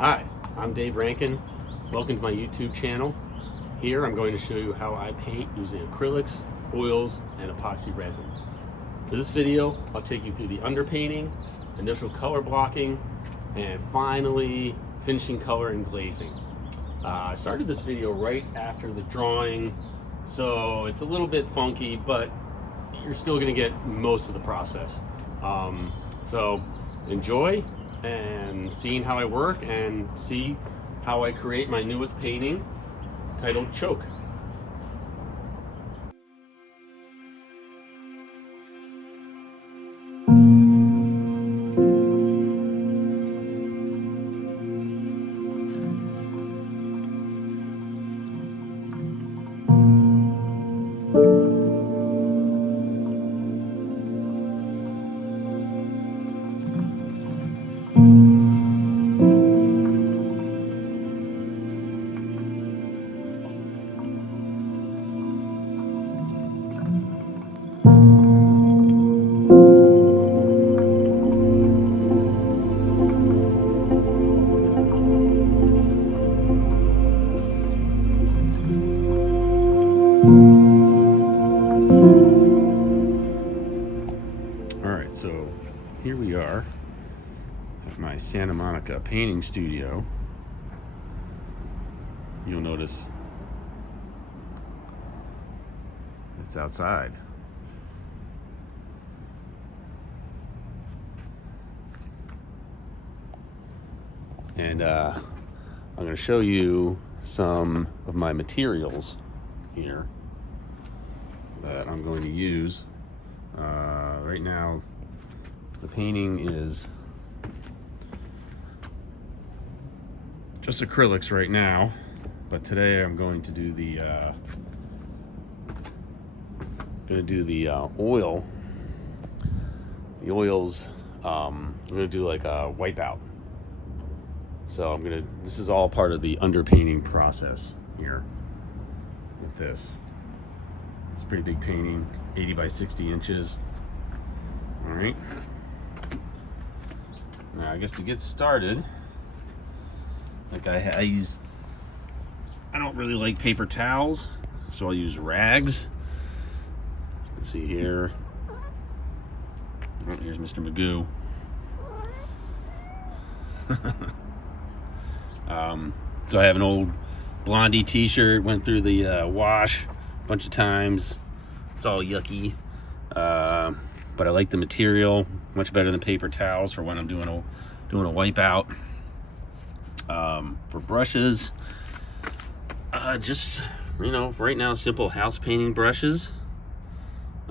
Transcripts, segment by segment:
Hi, I'm Dave Rankin. Welcome to my YouTube channel. Here I'm going to show you how I paint using acrylics, oils, and epoxy resin. For this video, I'll take you through the underpainting, initial color blocking, and finally finishing color and glazing. I started this video right after the drawing, so it's a little bit funky, but you're still going to get most of the process. So enjoy and seeing how I work and see how I create my newest painting titled Choke. Alright, so here we are at my Santa Monica painting studio. You'll notice it's outside. And I'm going to show you some of my materials here that I'm going to use. Right now, the painting is just acrylics right now, but today I'm going to do the oil. The oils, I'm going to do like a wipeout. So this is all part of the underpainting process here with this. It's a pretty big painting, 80 by 60 inches. All right. Now, I guess to get started, like I don't really like paper towels, so I'll use rags. You can see here. Oh, here's Mr. Magoo. So I have an old Blondie t-shirt, went through the wash a bunch of times. It's all yucky, but I like the material much better than paper towels for when I'm doing a wipeout. For brushes, just right now, simple house painting brushes.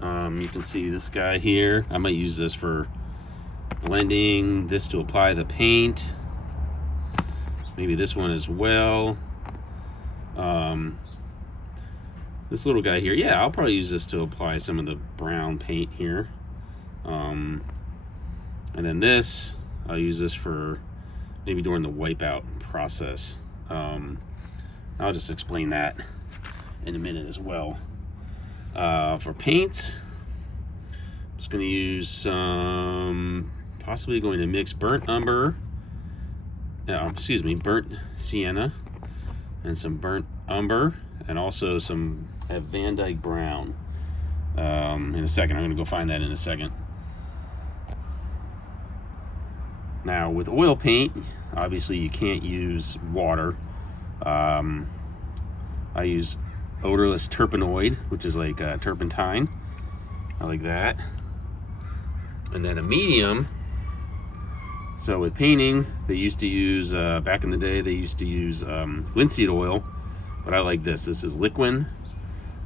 You can see this guy here. I might use this for blending, this to apply the paint. Maybe this one as well. This little guy here, yeah, I'll probably use this to apply some of the brown paint here. And then this, I'll use this for maybe during the wipeout process. I'll just explain that in a minute as well. For paints, I'm just going to use some, possibly going to mix burnt umber, burnt sienna, and some burnt umber, and also some Van Dyke brown. In a second, I'm going to go find that in a second. Now, with oil paint, obviously you can't use water. I use odorless terpenoid, which is like turpentine. I like that. And then a medium. So with painting, they used to use, back in the day, they used to use linseed oil, but I like this. This is liquid.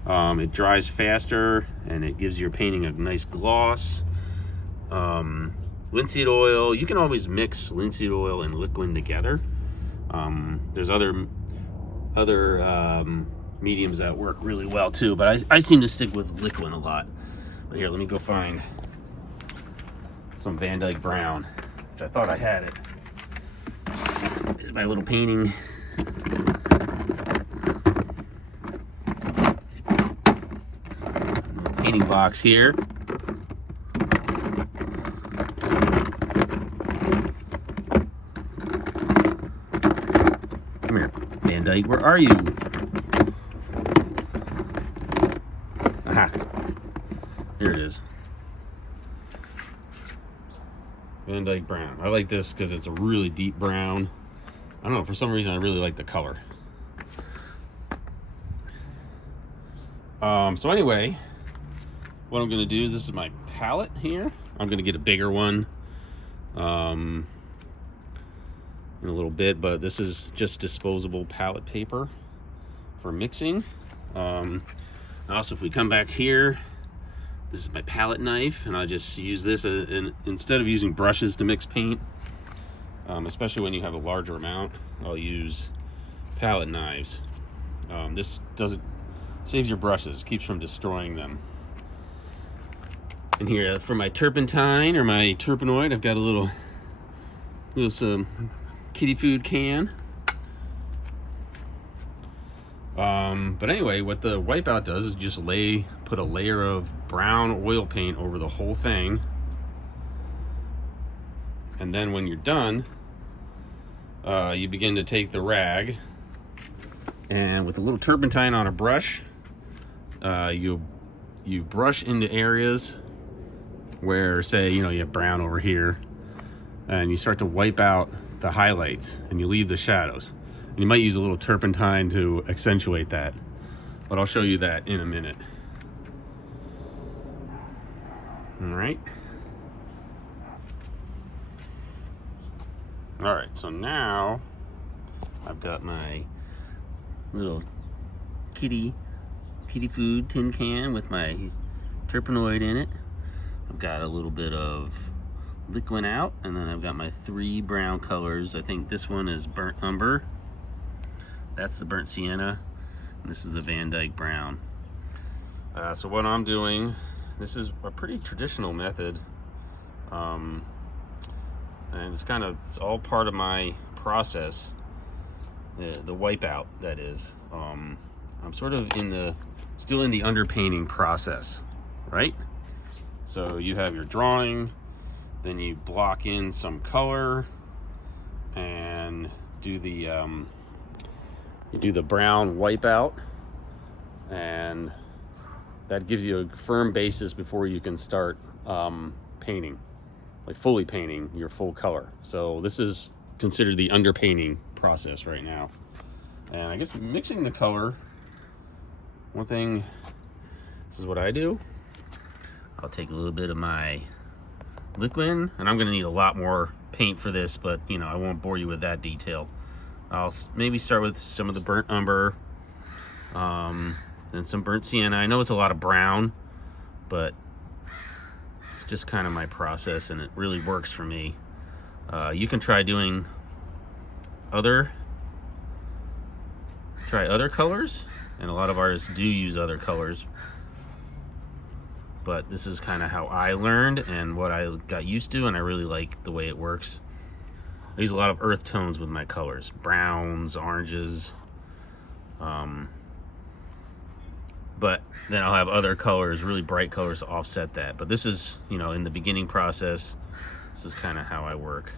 It dries faster, and it gives your painting a nice gloss. Linseed oil, you can always mix linseed oil and liquid together. There's other mediums that work really well too, but I seem to stick with liquid a lot. But here, let me go find some Van Dyke brown, which I thought I had it. This is my little painting. Painting box here. Come here. Van Dyke, where are you? Aha. Here it is. Van Dyke brown. I like this because it's a really deep brown. I don't know, for some reason I really like the color. So anyway, what I'm going to do is, this is my palette here. I'm going to get a bigger one in a little bit, but this is just disposable palette paper for mixing. Also, if we come back here, this is my palette knife, and I just use this instead of using brushes to mix paint, especially when you have a larger amount. I'll use palette knives. This saves your brushes, keeps from destroying them. And here for my turpentine or my turpenoid, I've got a little some kitty food can. But anyway, what the Wipeout does is just put a layer of brown oil paint over the whole thing, and then when you're done, you begin to take the rag, and with a little turpentine on a brush, you brush into areas where, say, you have brown over here, and you start to wipe out the highlights and you leave the shadows. And you might use a little turpentine to accentuate that, but I'll show you that in a minute. All right, so now I've got my little kitty food tin can with my turpenoid in it. I've got a little bit of liquid out, and then I've got my 3 brown colors. I think this one is burnt umber, that's the burnt sienna, and this is the Van Dyke brown. So what I'm doing, this is a pretty traditional method, and it's all part of my process, the Wipeout, that is. I'm sort of still in the underpainting process, right? So you have your drawing, then you block in some color and do the brown Wipeout, and that gives you a firm basis before you can start painting, like fully painting your full color. So this is considered the underpainting process right now. And I guess mixing the color, one thing, this is what I do. I'll take a little bit of my liquid, and I'm gonna need a lot more paint for this, but I won't bore you with that detail. I'll maybe start with some of the burnt umber, then some burnt sienna. I know it's a lot of brown, but it's just kind of my process, and it really works for me. You can try doing other colors, and a lot of artists do use other colors, but this is kind of how I learned and what I got used to, and I really like the way it works. I use a lot of earth tones with my colors, browns, oranges, but then I'll have other colors, really bright colors, to offset that. But this is, in the beginning process, this is kind of how I work.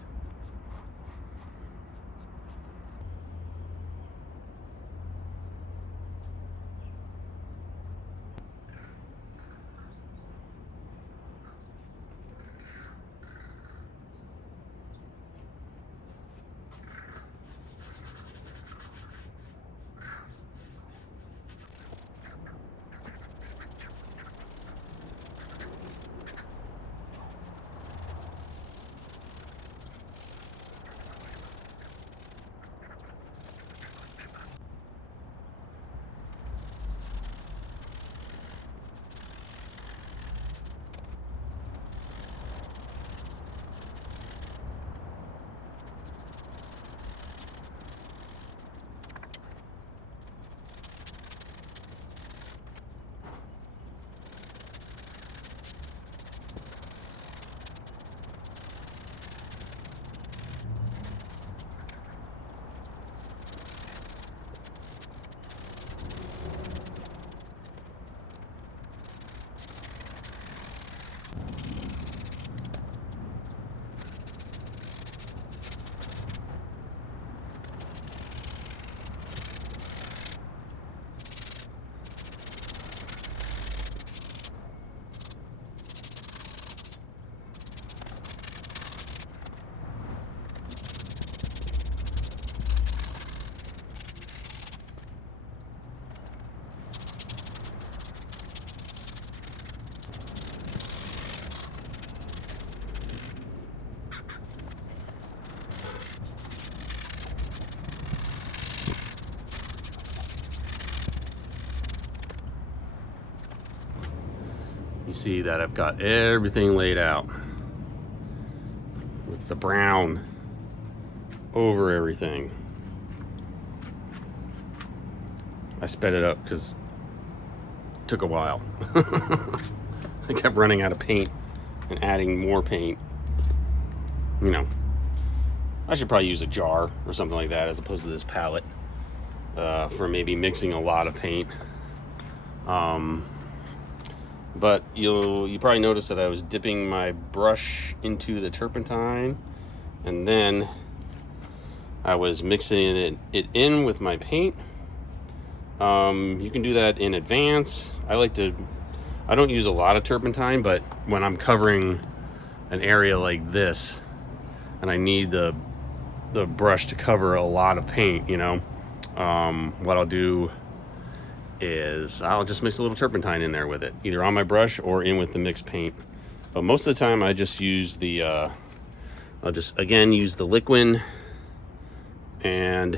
you see that I've got everything laid out with the brown over everything. I sped it up because it took a while. I kept running out of paint and adding more paint. You know, I should probably use a jar or something like that as opposed to this palette for maybe mixing a lot of paint. But you probably noticed that I was dipping my brush into the turpentine, and then I was mixing it in with my paint. You can do that in advance. I don't use a lot of turpentine, but when I'm covering an area like this and I need the brush to cover a lot of paint, you know, what I'll do is I'll just mix a little turpentine in there with it, either on my brush or in with the mixed paint. But most of the time I just use I'll just again use the liquid and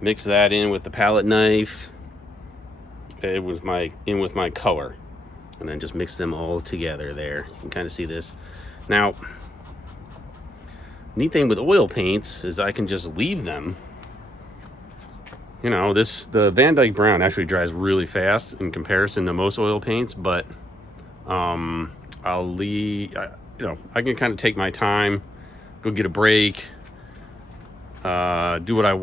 mix that in with the palette knife in with my color, and then just mix them all together there. You can kind of see this. Now, neat thing with oil paints is I can just leave them. You know, the Van Dyke Brown actually dries really fast in comparison to most oil paints, but I can kind of take my time, go get a break, do what I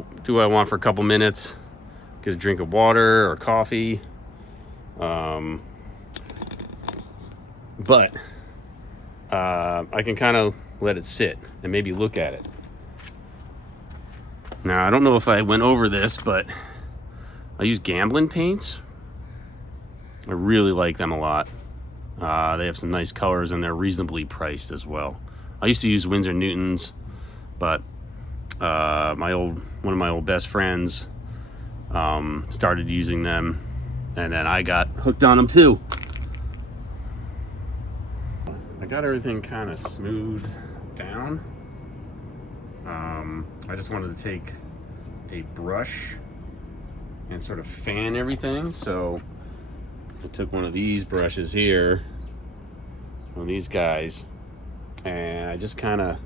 want for a couple minutes, get a drink of water or coffee, but I can kind of let it sit and maybe look at it. Now, I don't know if I went over this, but I use Gamblin paints. I really like them a lot. They have some nice colors and they're reasonably priced as well. I used to use Winsor Newtons, but one of my old best friends started using them, and then I got hooked on them too. I got everything kind of smoothed down. I just wanted to take a brush and sort of fan everything. So I took one of these brushes here, one of these guys, and I just kind of,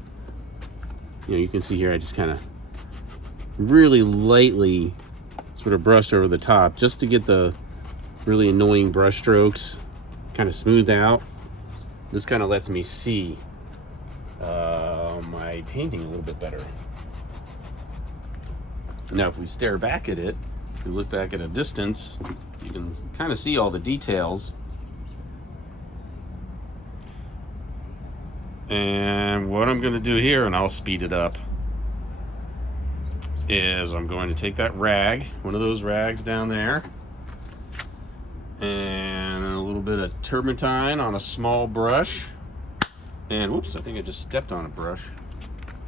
you can see here, I just kind of really lightly sort of brushed over the top just to get the really annoying brush strokes kind of smoothed out. This kind of lets me see my painting a little bit better. Now, if we stare back at it, if we look back at a distance, you can kind of see all the details. And what I'm going to do here, and I'll speed it up, is I'm going to take that rag, one of those rags down there, and a little bit of turpentine on a small brush. And whoops, I think I just stepped on a brush.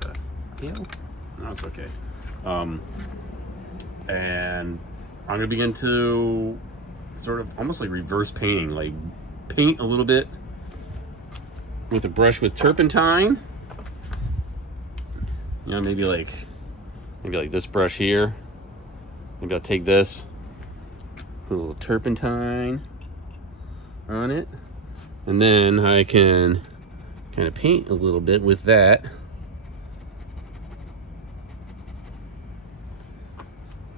What the hell? No, it's okay. And I'm going to begin to sort of almost like reverse painting, like paint a little bit with a brush with turpentine. You know, maybe like this brush here. Maybe I'll take this, put a little turpentine on it, and then I can kind of paint a little bit with that.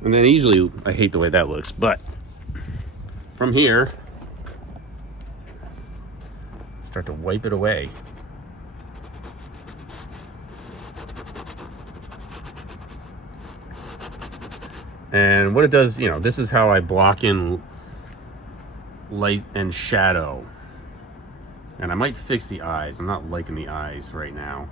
And then usually, I hate the way that looks, but from here, start to wipe it away. And what it does, this is how I block in light and shadow. And I might fix the eyes. I'm not liking the eyes right now,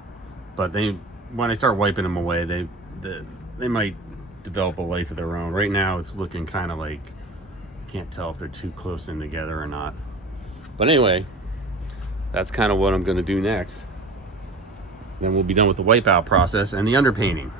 but when I start wiping them away, they might develop a life of their own. Right now, it's looking kind of like, I can't tell if they're too close in together or not. But anyway, that's kind of what I'm going to do next. Then we'll be done with the wipeout process and the underpainting.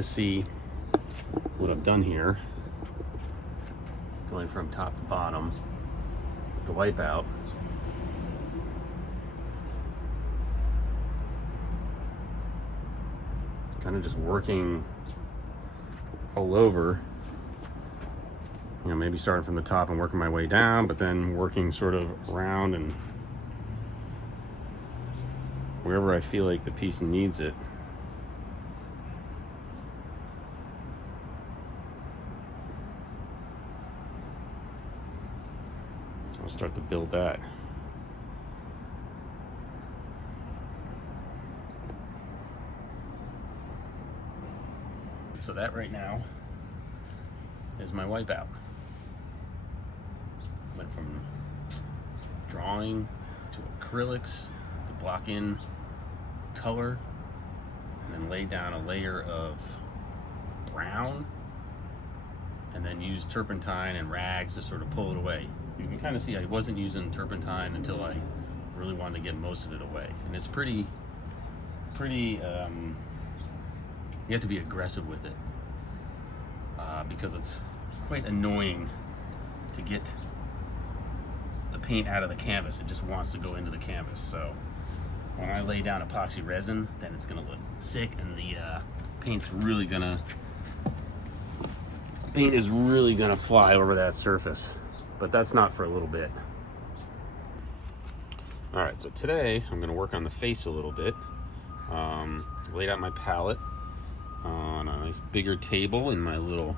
of see what I've done here, going from top to bottom with the wipeout. Kind of just working all over, you know, maybe starting from the top and working my way down, but then working sort of around and wherever I feel like the piece needs it. I'll start to build that. So that right now is my wipeout. Went from drawing to acrylics to block in color, and then laid down a layer of brown, and then used turpentine and rags to sort of pull it away. You can kind of see I wasn't using turpentine until I really wanted to get most of it away. And it's pretty, you have to be aggressive with it because it's quite annoying to get the paint out of the canvas. It just wants to go into the canvas. So when I lay down epoxy resin, then it's gonna look sick, and the paint is really gonna fly over that surface. But that's not for a little bit. All right, so today I'm gonna work on the face a little bit. Laid out my palette on a nice bigger table in my little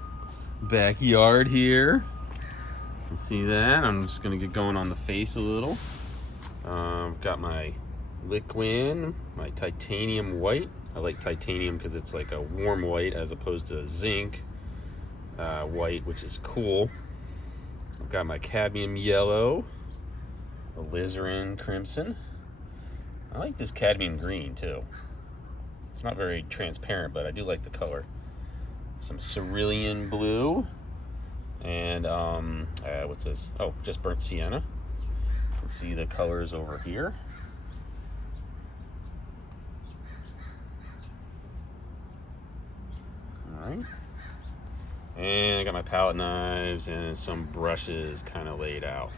backyard here. You can see that. I'm just gonna get going on the face a little. Got my Liquin, my titanium white. I like titanium because it's like a warm white as opposed to zinc white, which is cool. I've got my cadmium yellow, alizarin crimson. I like this cadmium green too. It's not very transparent, but I do like the color. Some cerulean blue, and what's this? Oh, just burnt sienna. You can see the colors over here. All right. And I got my palette knives and some brushes kind of laid out.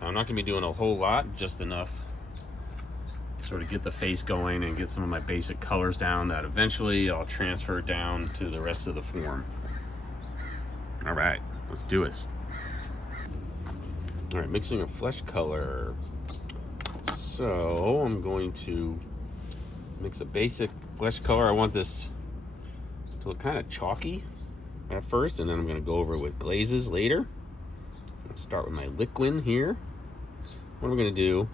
Now, I'm not going to be doing a whole lot, just enough to sort of get the face going and get some of my basic colors down that eventually I'll transfer down to the rest of the form. All right, let's do this. All right, mixing a flesh color. So I'm going to mix a basic flesh color. I want this to look kind of chalky at first, and then I'm going to go over it with glazes later. I'll start with my Liquin here. What I'm going to do,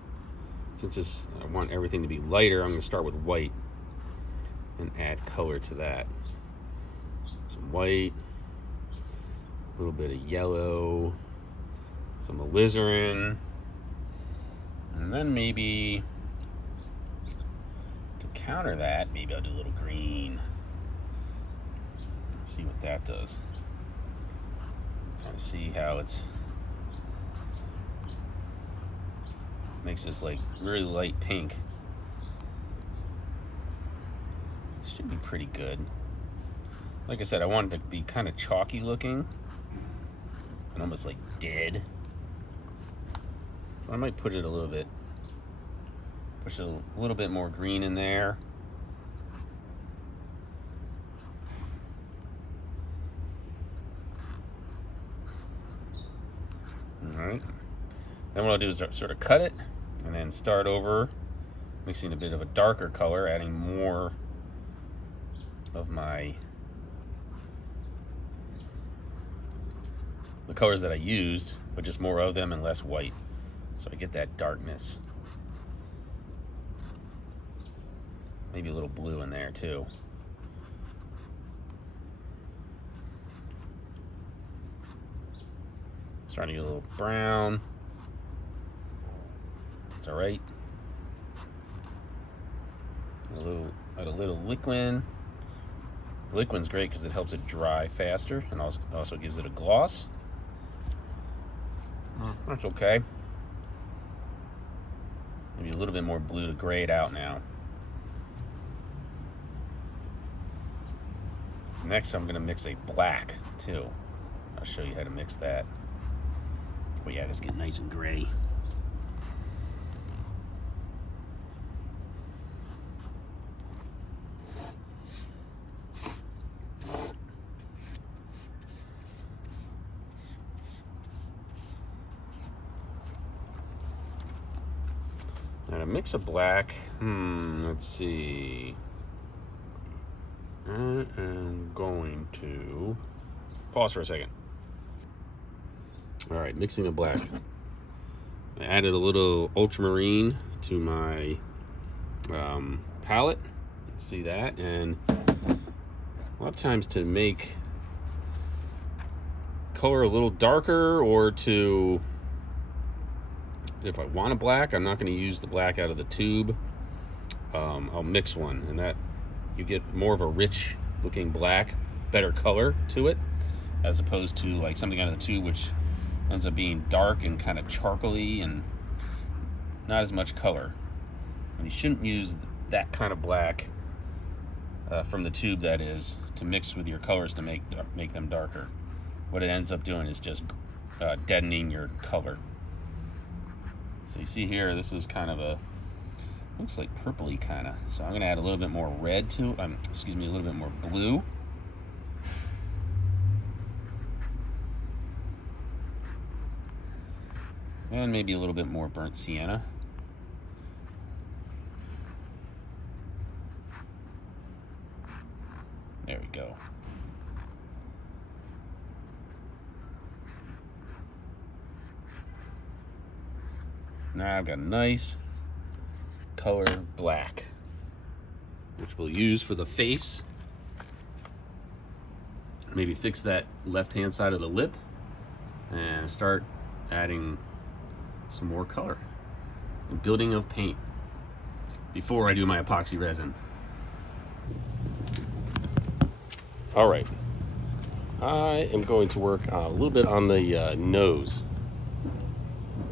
since I want everything to be lighter, I'm going to start with white and add color to that. Some white, a little bit of yellow, some alizarin, and then maybe to counter that, maybe I'll do a little green. See what that does. Kind of see how it's makes this like really light pink. Should be pretty good. Like I said, I want it to be kind of chalky looking and almost like dead. So I might put it a little bit, push a little bit more green in there. All right. Then what I'll do is sort of cut it and then start over, mixing a bit of a darker color, adding more of the colors that I used, but just more of them and less white. So I get that darkness. Maybe a little blue in there too. Starting to get a little brown. It's all right. Add a little Liquin. Liquin's great because it helps it dry faster and also gives it a gloss. That's okay. Maybe a little bit more blue to gray it out now. Next, I'm gonna mix a black too. I'll show you how to mix that. But yeah, let's get nice and gray. And a mix of black, let's see. I am going to pause for a second. All right, mixing the black. I added a little ultramarine to my palette. See that? And a lot of times to make color a little darker, or to, if I want a black, I'm not going to use the black out of the tube. I'll mix one, and that you get more of a rich looking black, better color to it, as opposed to like something out of the tube which ends up being dark and kind of charcoaly and not as much color. And you shouldn't use that kind of black from the tube, that is, to mix with your colors to make them darker. What it ends up doing is just deadening your color. So you see here, this is kind of a, looks like purpley kind of. So I'm going to add a little bit more red to, a little bit more blue. And maybe a little bit more burnt sienna. There we go. Now I've got a nice color black, which we'll use for the face. Maybe fix that left-hand side of the lip and start adding some more color and building of paint before I do my epoxy resin. All right, I am going to work a little bit on the nose,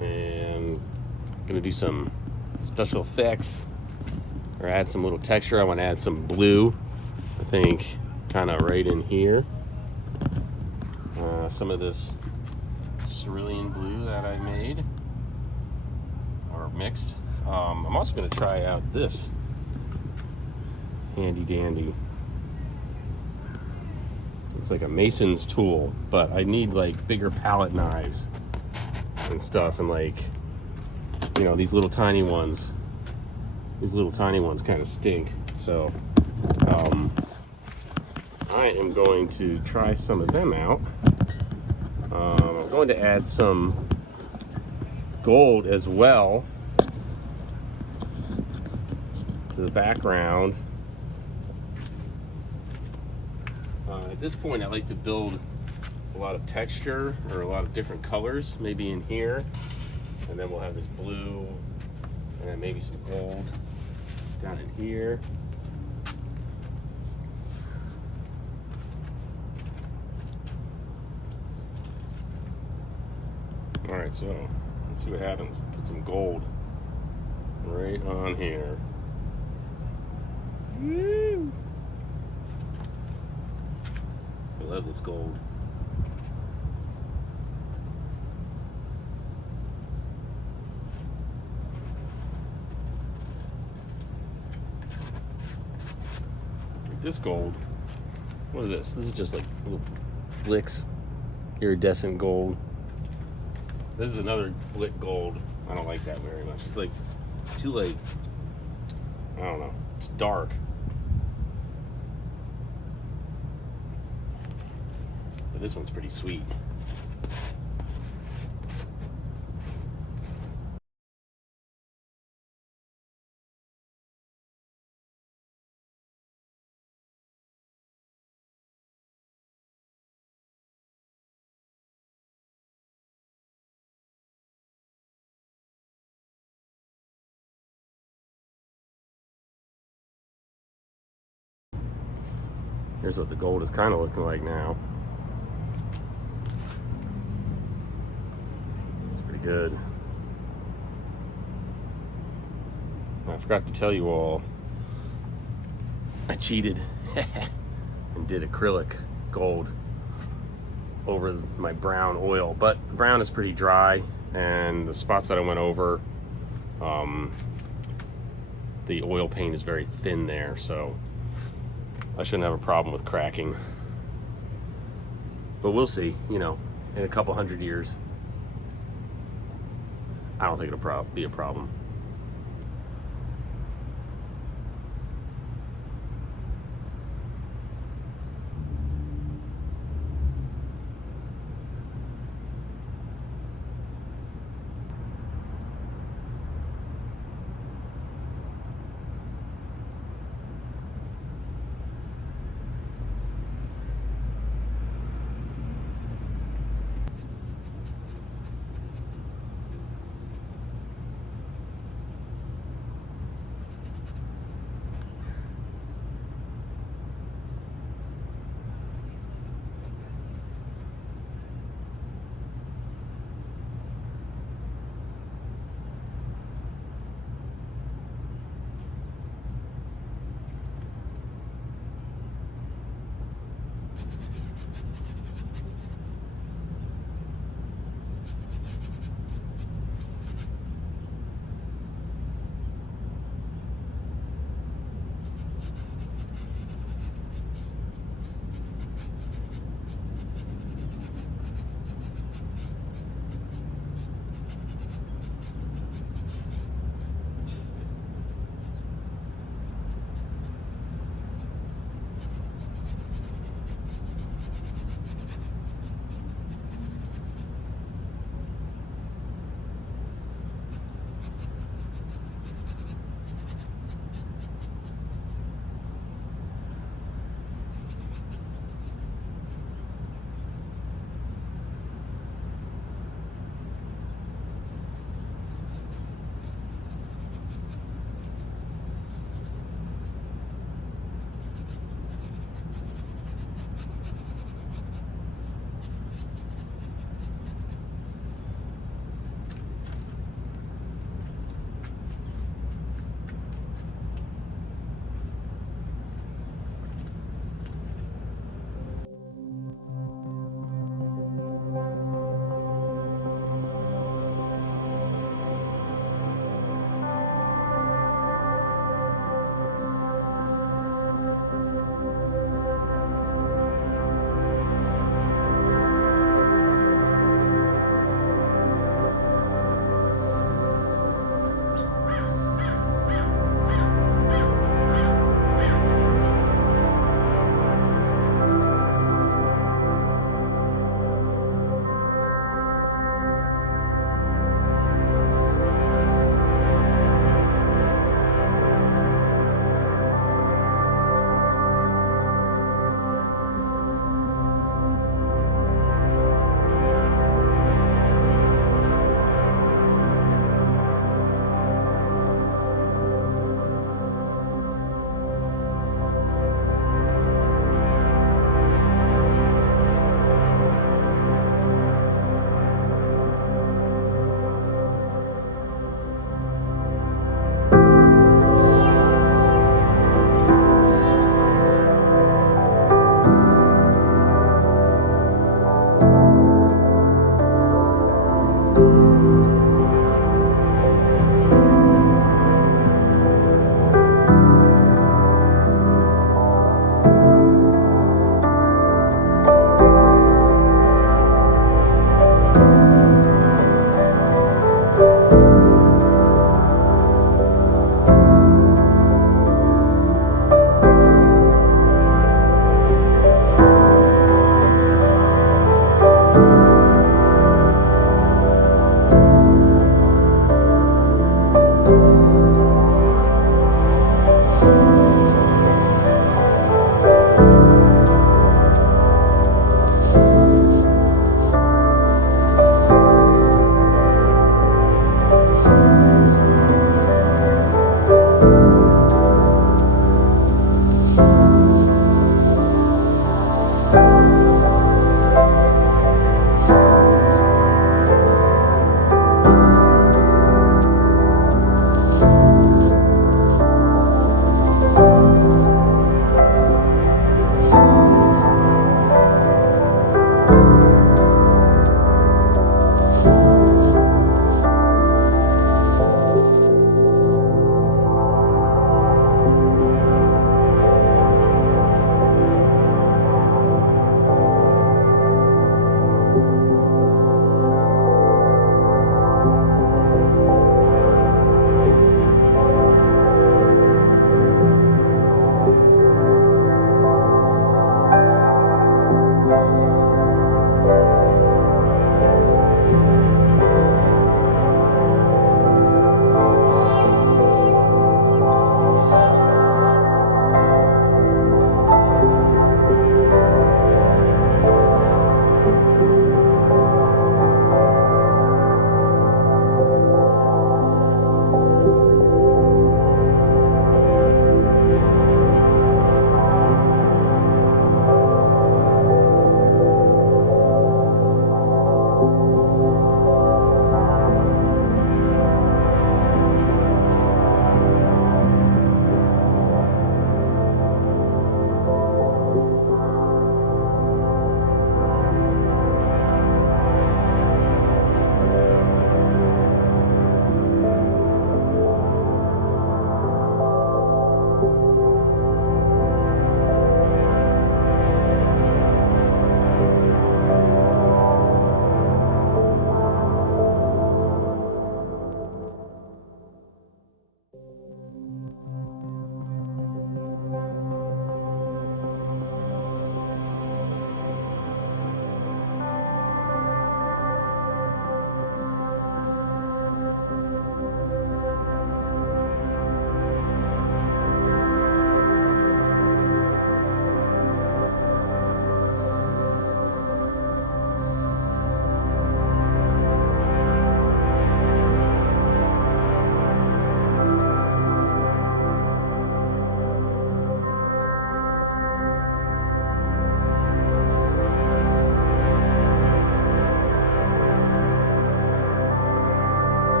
and I'm gonna do some special effects or add some little texture. I want to add some blue, I think, kind of right in here. Some of this cerulean blue that I made or mixed. I'm also going to try out this handy dandy. It's like a mason's tool, but I need like bigger palette knives and stuff, and like, you know, these little tiny ones kind of stink. So I am going to try some of them out. I'm going to add some gold as well to the background. At this point, I like to build a lot of texture or a lot of different colors, maybe in here, and then we'll have this blue and then maybe some gold down in here. All right, so let's see what happens. Put some gold right on here. Woo! I love this gold. Like this gold. What is this? This is just like little flicks, iridescent gold. This is another Blick gold. I don't like that very much. It's like too, like, I don't know. It's dark. But this one's pretty sweet. Here's what the gold is kind of looking like now. It's pretty good. I forgot to tell you all, I cheated and and did acrylic gold over my brown oil, but the brown is pretty dry, and the spots that I went over, the oil paint is very thin there, so I shouldn't have a problem with cracking. But we'll see, you know, in a couple hundred years. I don't think it'll be a problem.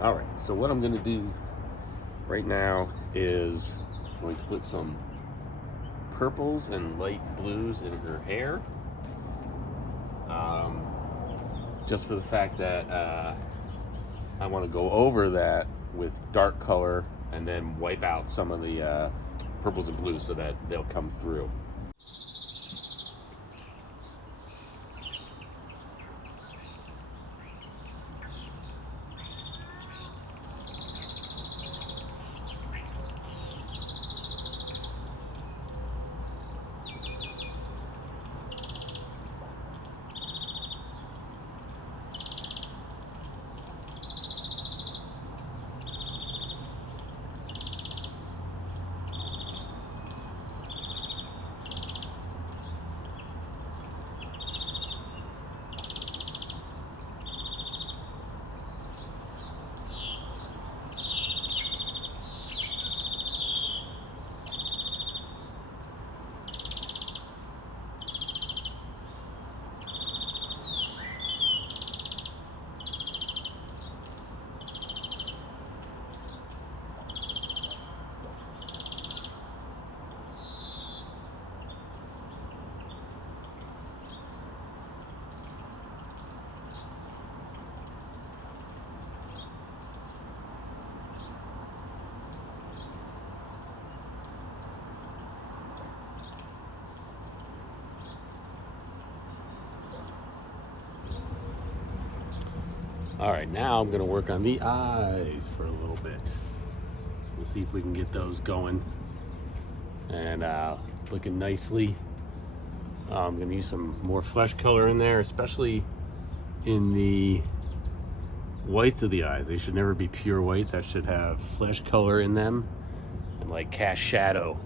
All right, so what I'm gonna do right now is I'm going to put some purples and light blues in her hair. Just for the fact that I want to go over that with dark color and then wipe out some of the purples and blues so that they'll come through. All right, now I'm gonna work on the eyes for a little bit. We'll see if we can get those going and looking nicely. I'm gonna use some more flesh color in there, especially in the whites of the eyes. They should never be pure white. That should have flesh color in them and like cast shadow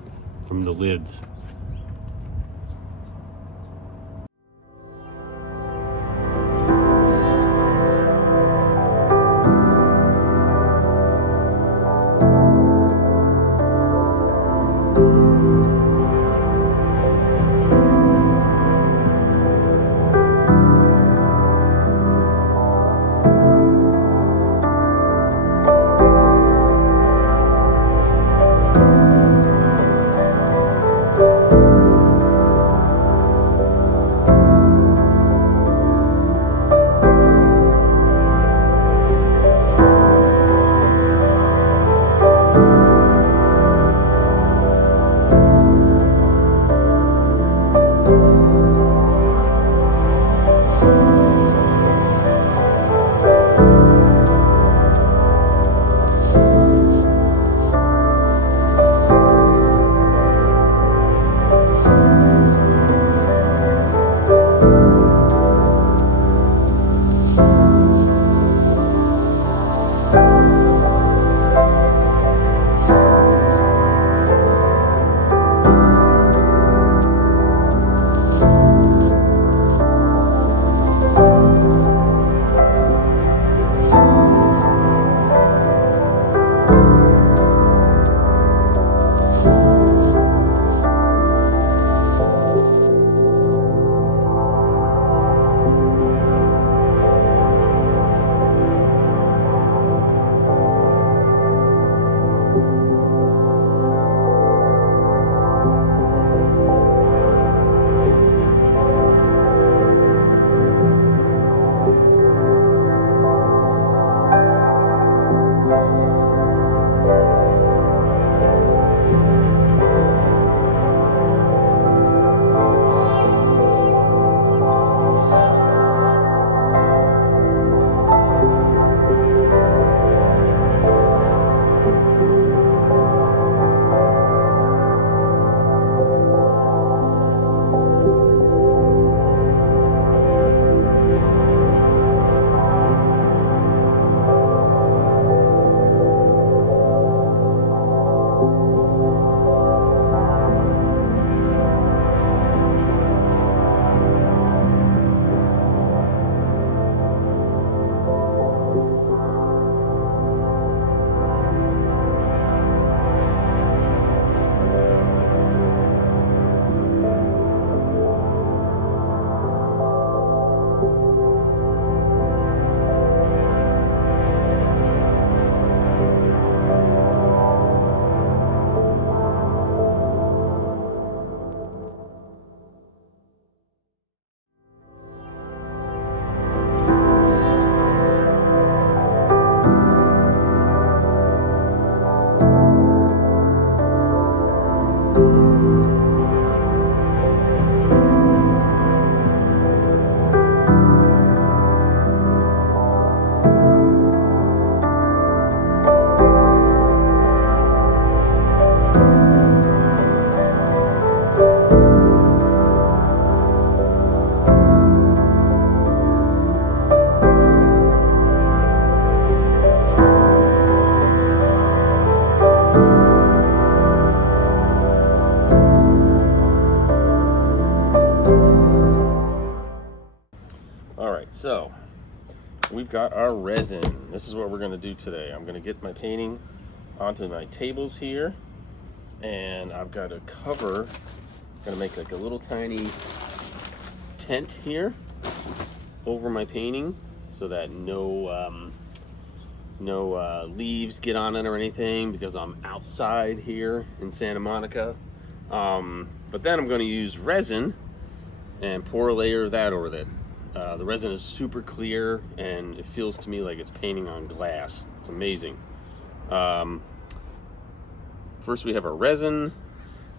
from the lids. we've got our resin. This is what we're gonna do today. I'm gonna get my painting onto my tables here, and I've got a cover. Gonna make like a little tiny tent here over my painting so that no leaves get on it or anything, because I'm outside here in Santa Monica. But then I'm going to use resin and pour a layer of that over it. The resin is super clear and it feels to me like it's painting on glass. It's amazing. First we have our resin,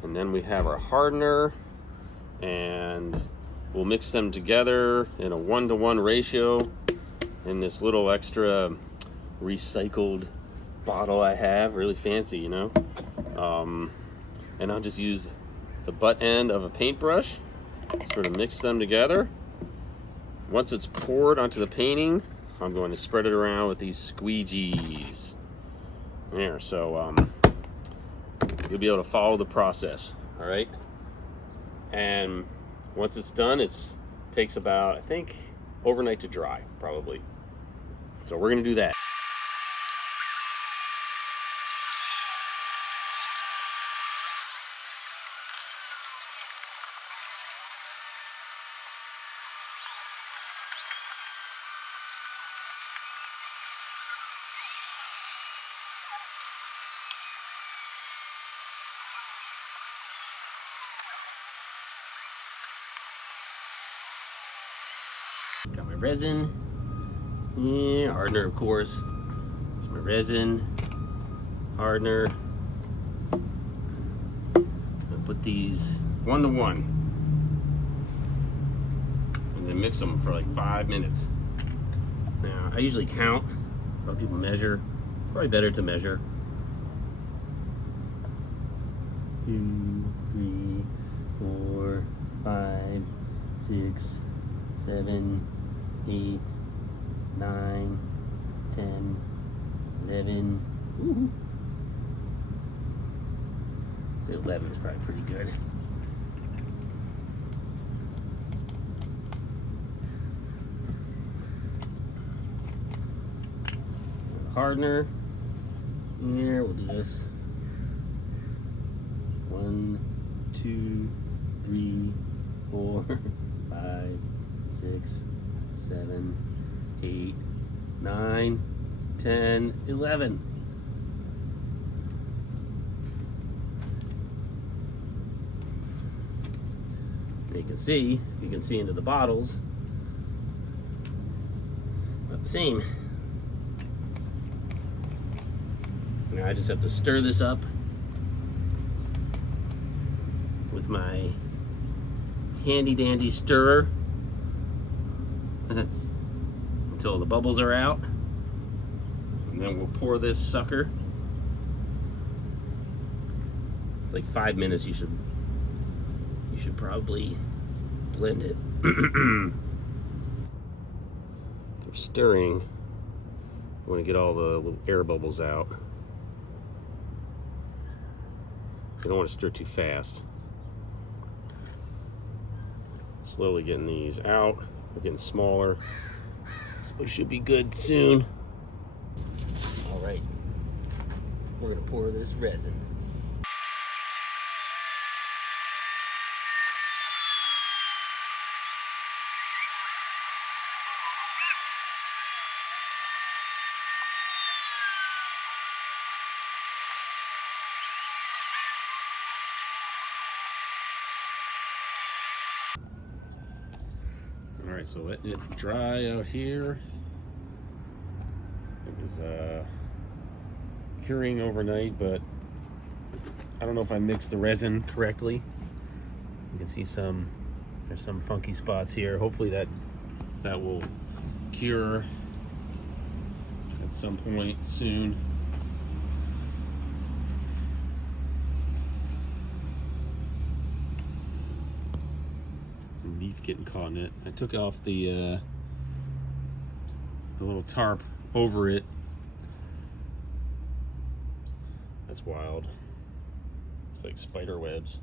and then we have our hardener, and we'll mix them together in a 1-to-1 ratio in this little extra recycled bottle I have, really fancy, you know. And I'll just use the butt end of a paintbrush, sort of mix them together. Once it's poured onto the painting, I'm going to spread it around with these squeegees. There, so you'll be able to follow the process, all right? And once it's done, it takes about, I think, overnight to dry, probably. So we're gonna do that. Got my resin, yeah, hardener of course. There's my resin, hardener. I'll put these 1-to-1 and then mix them for like 5 minutes. Now I usually count, a lot of people measure. It's probably better to measure. 2, 3, 4, 5, 6, 7, 8, 9, 10, 11. Ooh. I'd say 11 is probably pretty good. Hardener. Here, we'll do this. 1, 2, 3, 4, 5, 6, 7, 8, 9, 10, 11. And you can see, if you can see into the bottles, about the same. Now I just have to stir this up with my handy dandy stirrer until the bubbles are out, and then we'll pour this sucker. It's like 5 minutes. You should probably blend it. We're stirring. I want to get all the little air bubbles out. I don't want to stir too fast. Slowly getting these out. They're getting smaller. So it should be good soon. All right. We're gonna pour this resin. All right, so letting it dry out here. It was curing overnight, but I don't know if I mixed the resin correctly. You can see there's some funky spots here. Hopefully that will cure at some point soon. Leaf getting caught in it. I took off the little tarp over it. That's wild. It's like spider webs.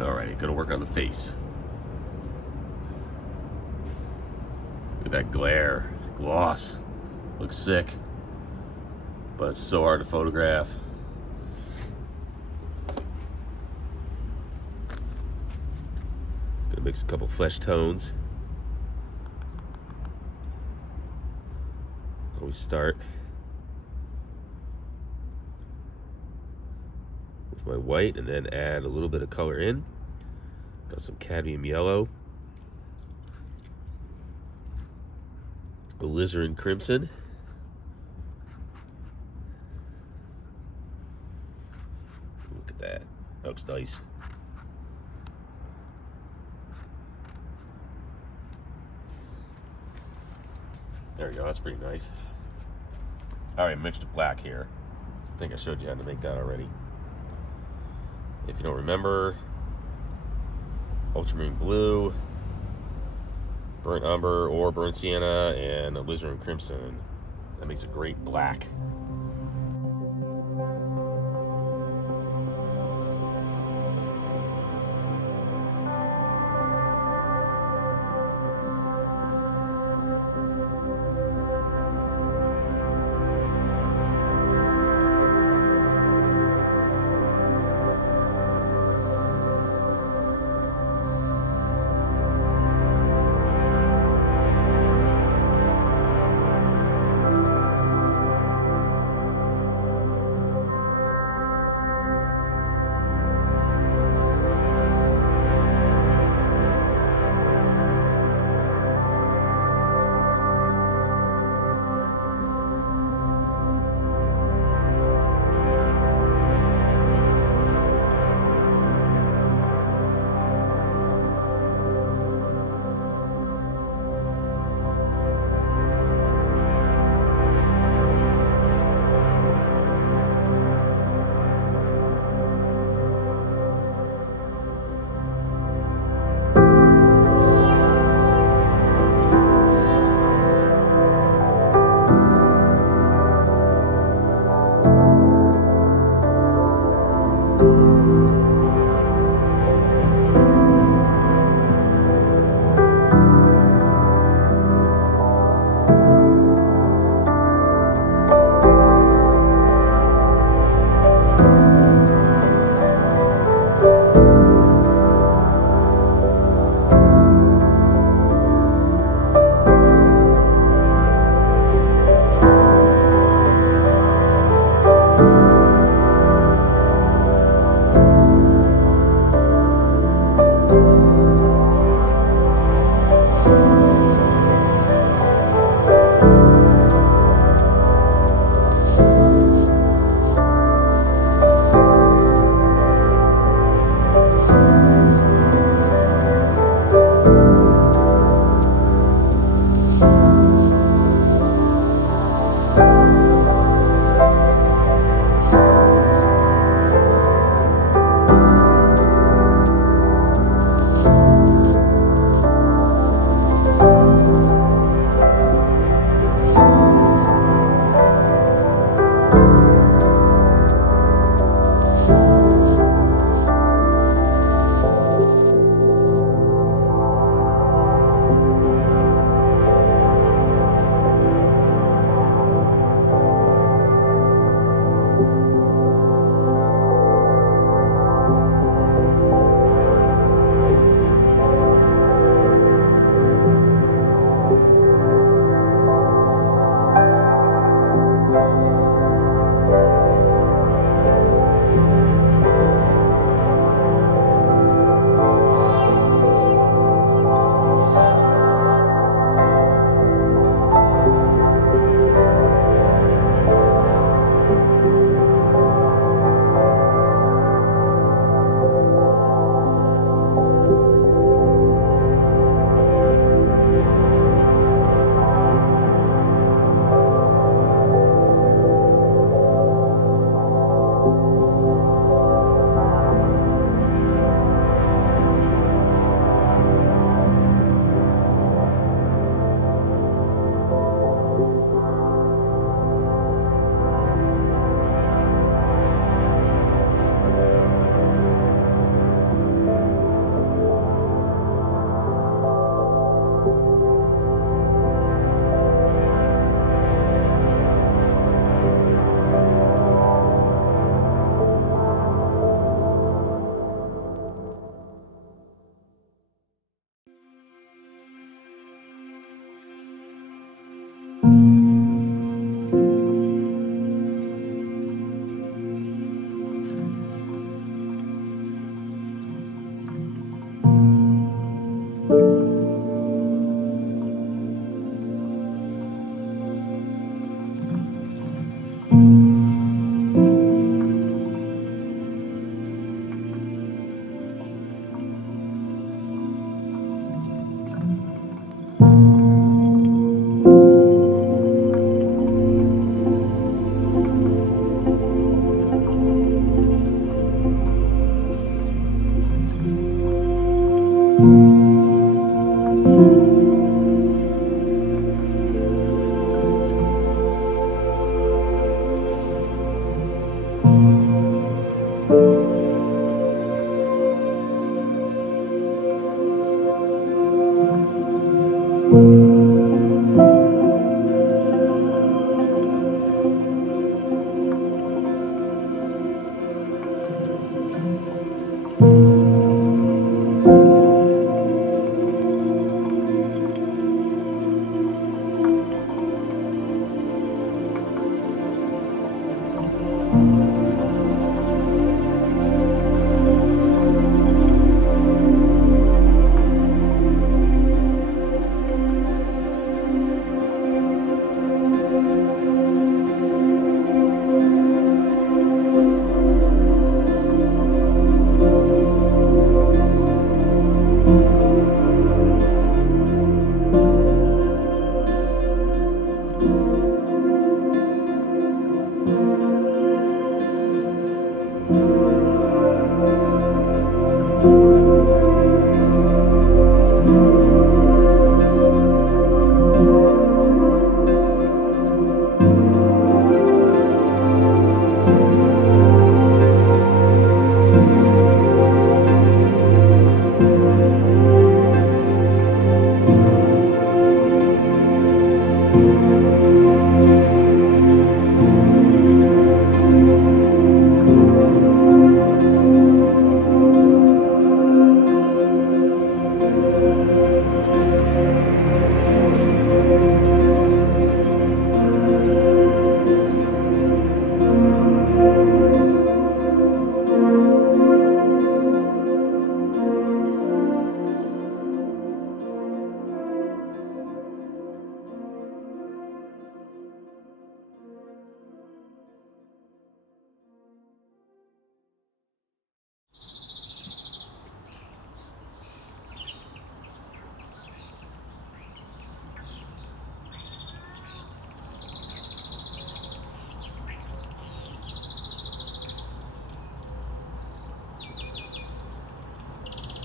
Alright, gonna work on the face. Look at that glare, gloss. Looks sick, but it's so hard to photograph. Gonna mix a couple flesh tones. Always start with my white and then add a little bit of color in. Got some cadmium yellow, alizarin crimson, look at that, that looks nice. There we go, that's pretty nice. Alright, mixed black here. I think I showed you how to make that already. If you don't remember, ultramarine blue, burnt umber or burnt sienna, and alizarin crimson. That makes a great black.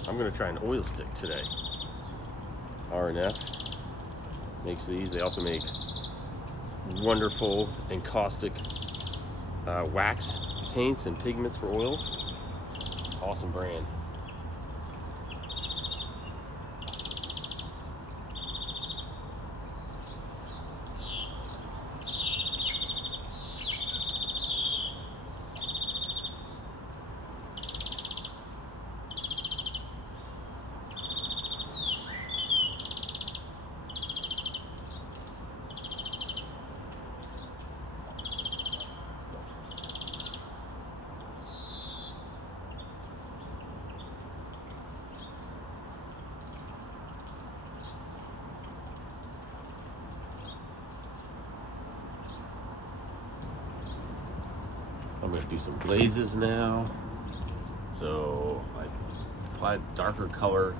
I'm gonna try an oil stick today. R&F makes these. They also make wonderful encaustic wax paints and pigments for oils. Awesome brand. I'm going to do some glazes now. So I applied darker color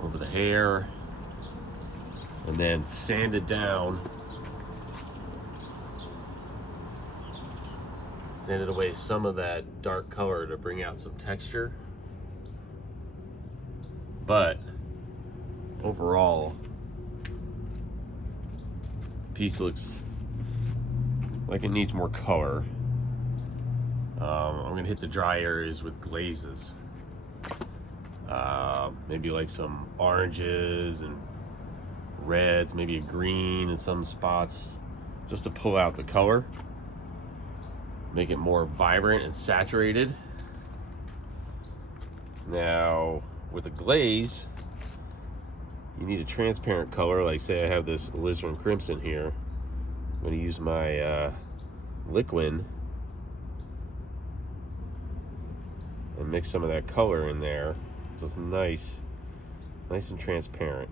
over the hair and then sanded down. Sanded away some of that dark color to bring out some texture. But overall, the piece looks like it needs more color. I'm gonna hit the dry areas with glazes. Maybe like some oranges and reds, maybe a green in some spots, just to pull out the color, make it more vibrant and saturated. Now, with a glaze, you need a transparent color. Like say I have this alizarin crimson here. I'm gonna use my liquid and mix some of that color in there so it's nice and transparent.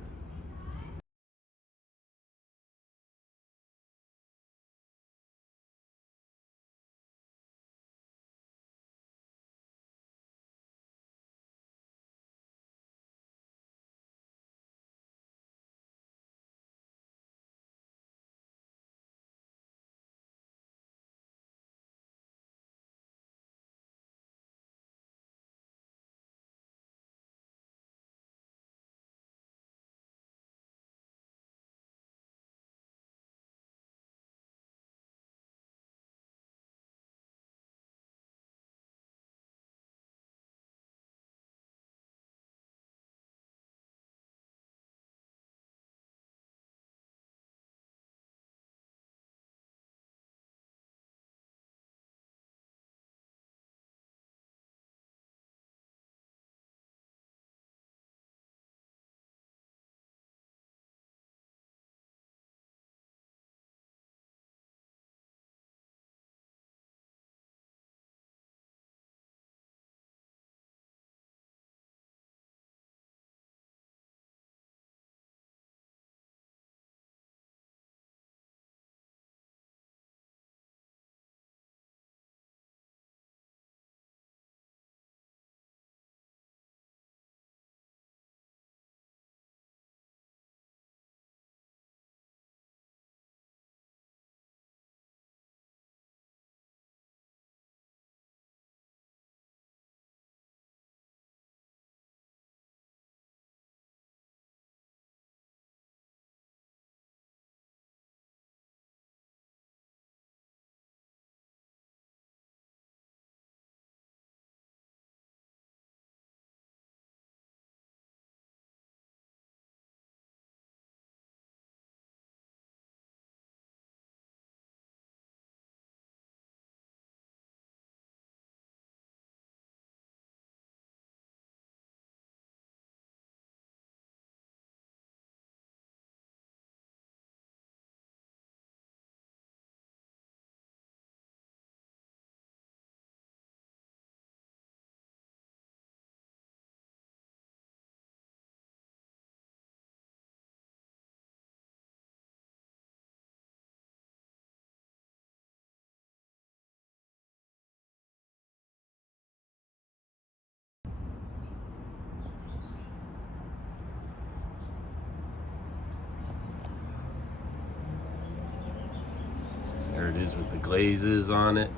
There it is with the glazes on it.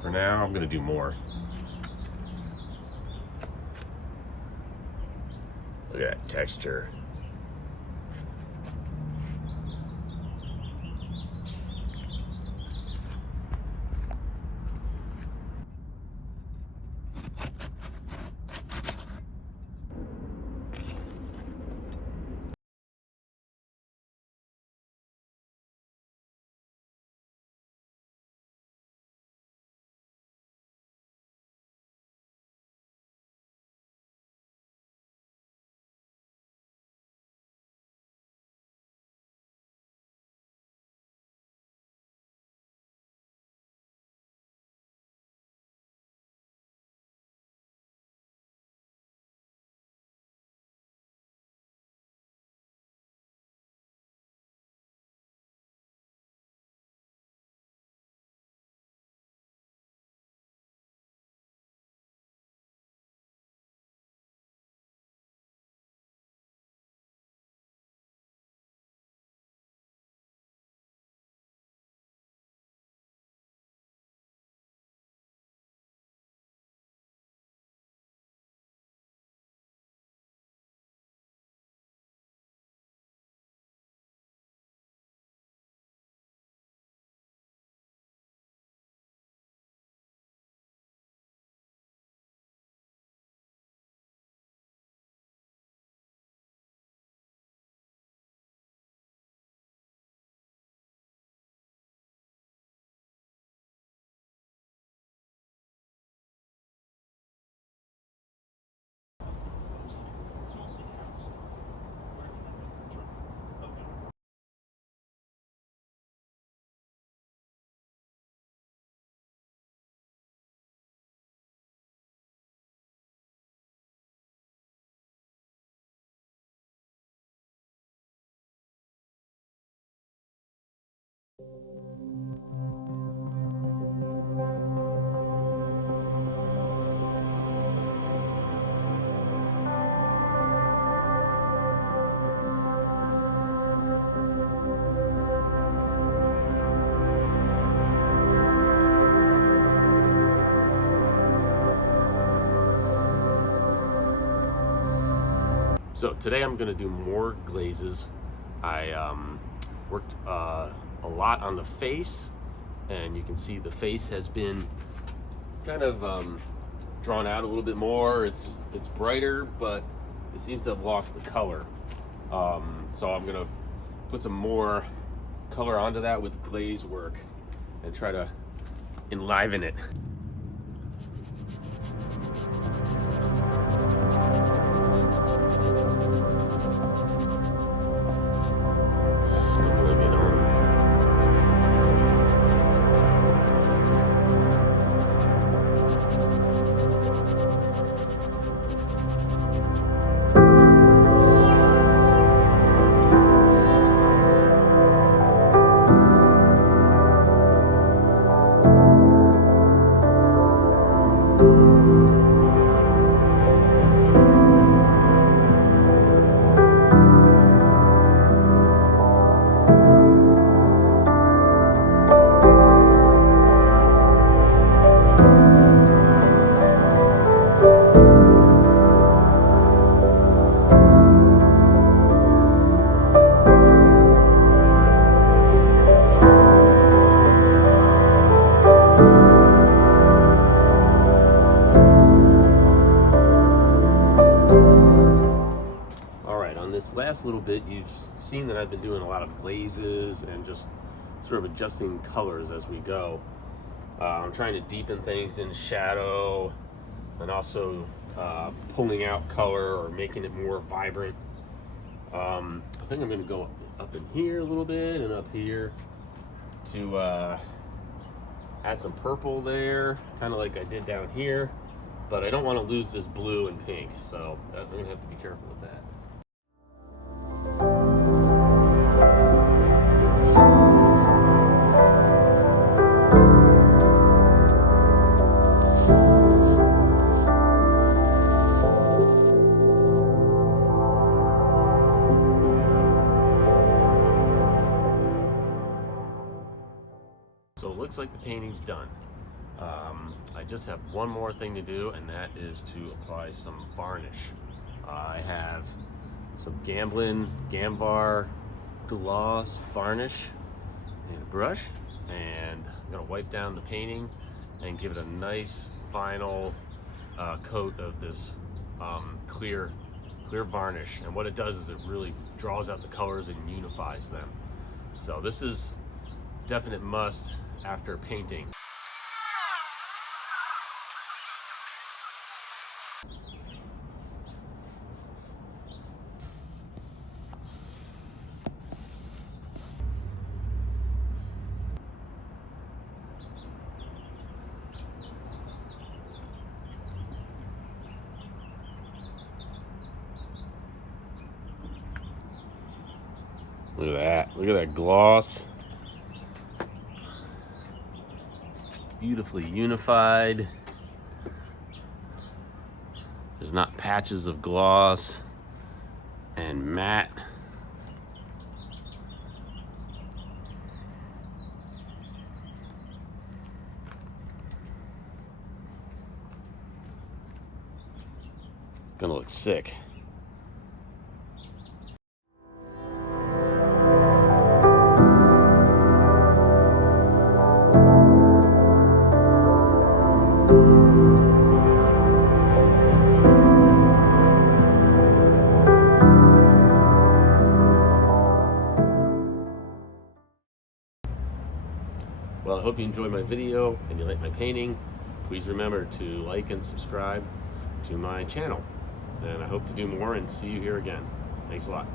For now, I'm gonna do more. Look at that texture. So today I'm going to do more glazes. I worked a lot on the face, and you can see the face has been kind of drawn out a little bit more. It's brighter, but it seems to have lost the color. So I'm going to put some more color onto that with glaze work and try to enliven it. Last little bit, you've seen that I've been doing a lot of glazes and just sort of adjusting colors as we go. I'm trying to deepen things in shadow and also pulling out color or making it more vibrant. I think I'm going to go up in here a little bit and up here to add some purple there, kind of like I did down here, but I don't want to lose this blue and pink, so I'm going to have to be careful with that. So it looks like the painting's done. I just have one more thing to do, and that is to apply some varnish. I have some Gamvar gloss varnish and a brush, and I'm gonna wipe down the painting and give it a nice final coat of this clear varnish. And what it does is it really draws out the colors and unifies them. So this is definite must after painting. Look at that. Look at that gloss. Beautifully unified. There's not patches of gloss and matte. It's gonna look sick. Well, I hope you enjoyed my video and you like my painting. Please remember to like and subscribe to my channel. And I hope to do more and see you here again. Thanks a lot.